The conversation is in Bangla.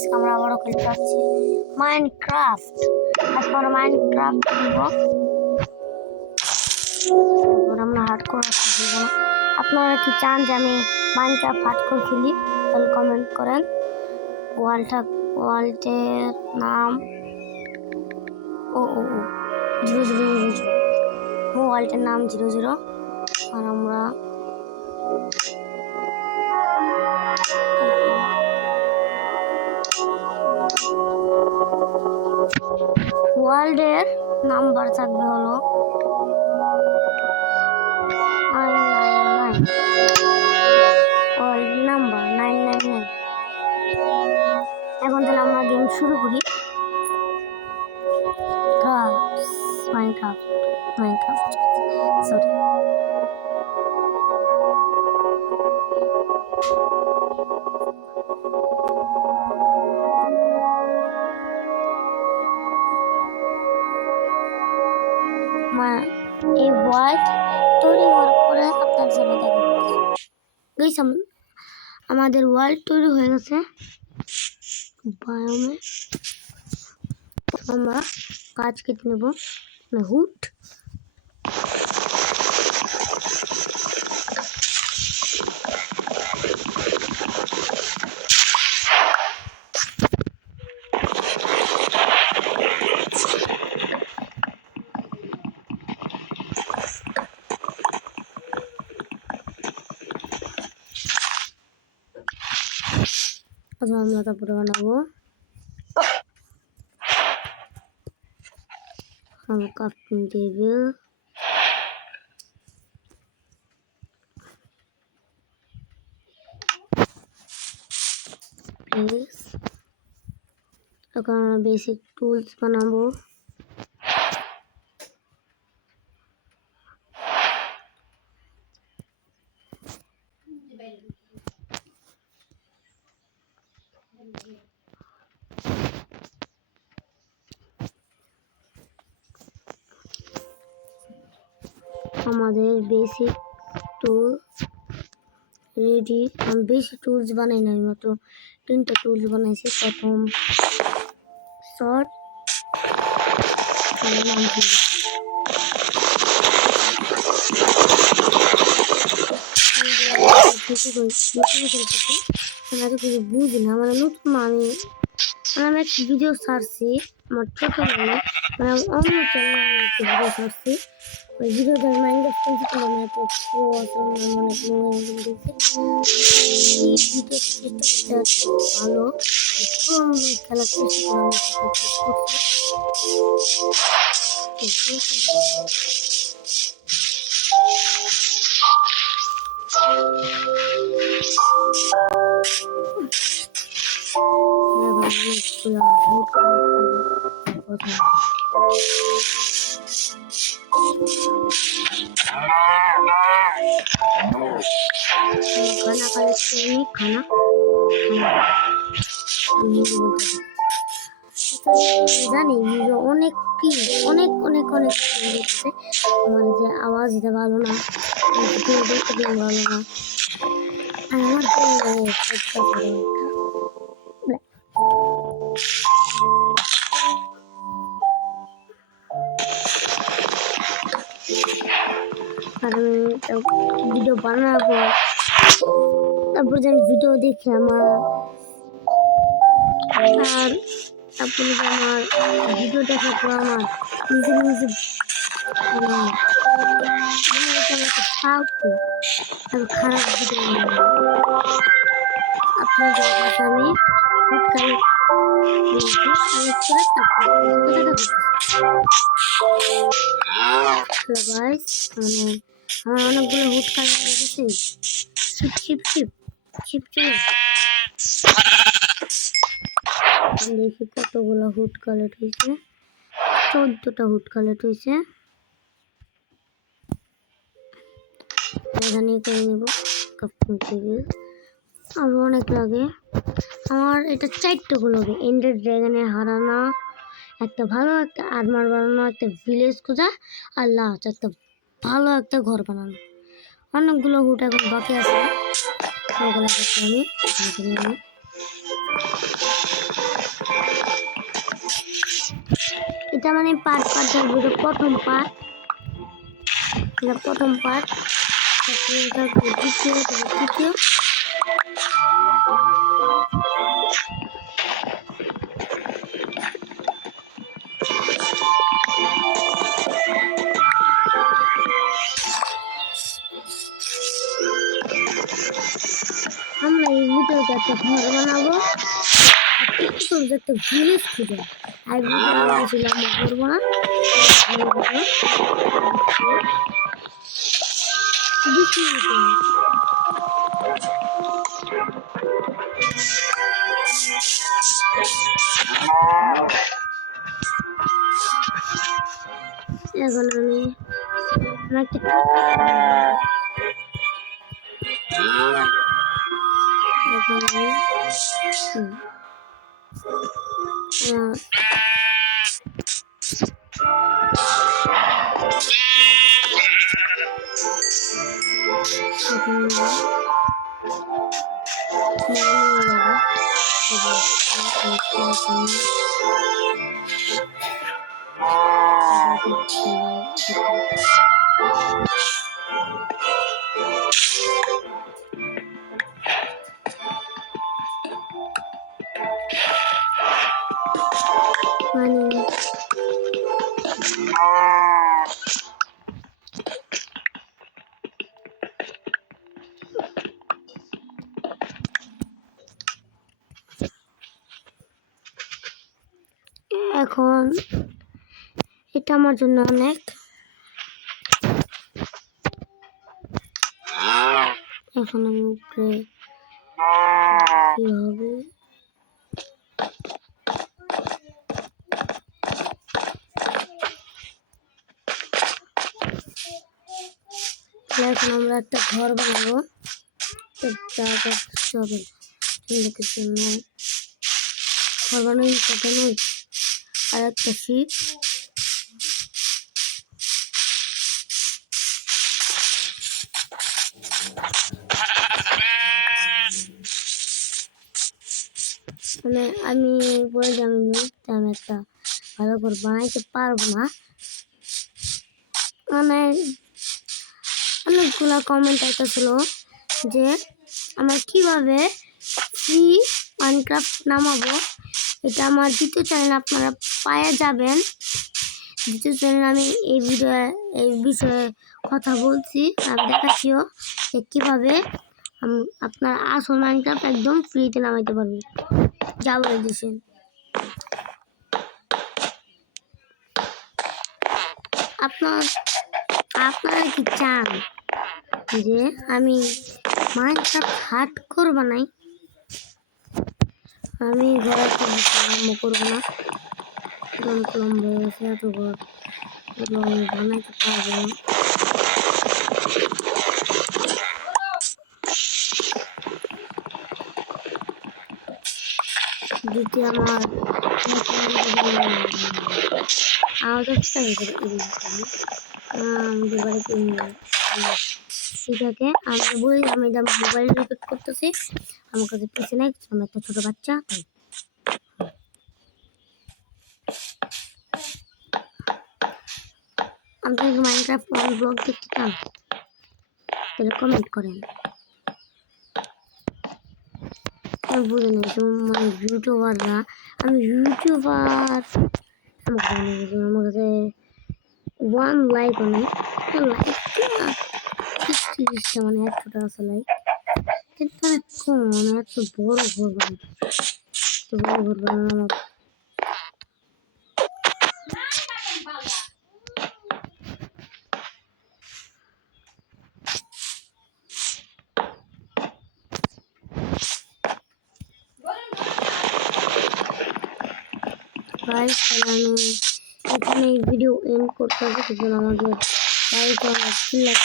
আমরা আবারও খেলতে পারছি মাইনক্রাফট। আজকে আমরা মাইনক্রাফট খেলবো। আমরা হার্ডকোর খেলবো না। আপনারা কি চান যে আমি মাইনক্রাফট হার্ডকোর খেলি? তাহলে কমেন্ট করেন। ওয়ার্ল্ডের নাম ও 000। ওয়ার্ল্ডের নাম 00। আর আমরা ওয়ার্ল্ডের নাম্বার থাকবে হলো 999। World number 999। এখন তাহলে আমরা গেম শুরু করি। Minecraft sorry. এই ওয়ার্ল্ড তৈরি হওয়ার পরে আপনার সাথে দেখা গেছে আমাদের ওয়ার্ল্ড তৈরি হয়ে গেছে বায়োমে। আমরা গাছ কেটে নেব, হুড। আমরা তারপরে বানাবো কাপড় টেবিল। এখন বেসিক টুলস বানাবো। আমাদের বেসিক টুল রেডি। আমি বেশি টুলস বানাই না, মাত্র 3টা টুলস বানাইছি। প্রথম শর্ট বুঝি না, মানে নতুন আমি একটা ভিডিও ছাড়ছি আমার ছোটবেলা, মানে অন্য চ্যানেলে একটা ভিডিও ছাড়ছি। ওই ভিডিওতে আমি মাইনক্রাফট খেলছি, আমি এত ভালো খেলার চেষ্টা खाना खाना জানি অনেক অনেক অনেক অনেক আমার যে আওয়াজ এটা ভালো না, ভালো না। আমার ভিডিও বানাবো, তারপর যে আমি ভিডিও দেখি আমার, আর তারপরে যে আমার ভিডিও দেখার পর আমার নিজে নিজে খারাপ ভিডিও আপনাদের কাছে আমি আমার অনেকগুলো হুড কালেক্ট করেছি। শিপ শিপ শিপ শিপ চলে দেখি কতগুলো হুড কালেক্ট হয়েছে। 14টা হুড কালেক্ট হয়েছে। এখানে করে নেব কাপড় টেবিল। আরো অনেক লাগে আমার। এটা 4টা লাগে এন্ডার ড্রাগনের হারানো, একটা ভালো একটা আর্মার বানানো, একটা ভিলেজ খোঁজা, আর লাস্ট একটা ভালো একটা ঘর বানানো। অনেকগুলো হুড এখন বাকি আছে, ওগুলো করতে আমি এটা মানে পার্ট পার্ট ভিডিও প্রথম পার্ট, এটা প্রথম পার্ট, তারপরে দ্বিতীয়, তারপরে তৃতীয়। আমরা এই ভিডিওতে একটা ঘর বানাবো, একটা ভিলেজ খুঁজে, আর ভিডিও বেশি লম্বা করবো না। এখন আমি একটা এখন এখন এটা আমার জন্য অনেক। এখন আমি উপরে কি হবে, এখন আমরা একটা ঘর বানাবো, ঘর বানাই কথা নয়, আর একটা শীত মানে আমি বলে জানি আমি একটা ভালো ঘর বানাইতে পারবো না। মানে অনেকগুলা কমেন্ট আইতেছিল যে আমার কিভাবে ফ্রি মাইনক্রাফট নামাবো। এটা আমার দ্বিতীয় চ্যানেল, আপনারা পায়ে যাবেন। দ্বিতীয় চ্যানেল আমি এই বিষয়ে কথা বলছি, আমি দেখাচ্ছিও যে কীভাবে আপনার আসল মাইনক্রাফট একদম ফ্রিতে নামাইতে পারবেন, যা বলে দিয়েছেন। আপনারা কি চান যে আমি মাইনক্রাফট হার্ডকোর বানাই? আমি ঘর আরম্ভ করবো না, অনেক লম্বা হয়ে গেছে, এত ঘর আমি বানাইতে পারবো না। যদি আমার আমাদের বাড়িতে ঠিক আছে, আমি বলি আমি মোবাইল রেকর্ড করতেছি, আমার কাছে পিছে নাই, আমি একটা ছোট বাচ্চা। তাই আপনাকে মাইনক্রাফট ব্লগ দেখতে চান তাহলে কমেন্ট করেন। আমি বুঝে নিয়েছি মানে ইউটিউবাররা, আমি ইউটিউবার, আমার কাছে 1 লাইক অনেক, লাইকটা মানে 100টা আছে লাইক, কিন্তু অনেক কম। মানে এত বড় ঘর বানানো গাইস, আমি এখানে এই ভিডিও এন্ড করতে হবে, সেজন্য আমাদের লাইক আর 3 লাখ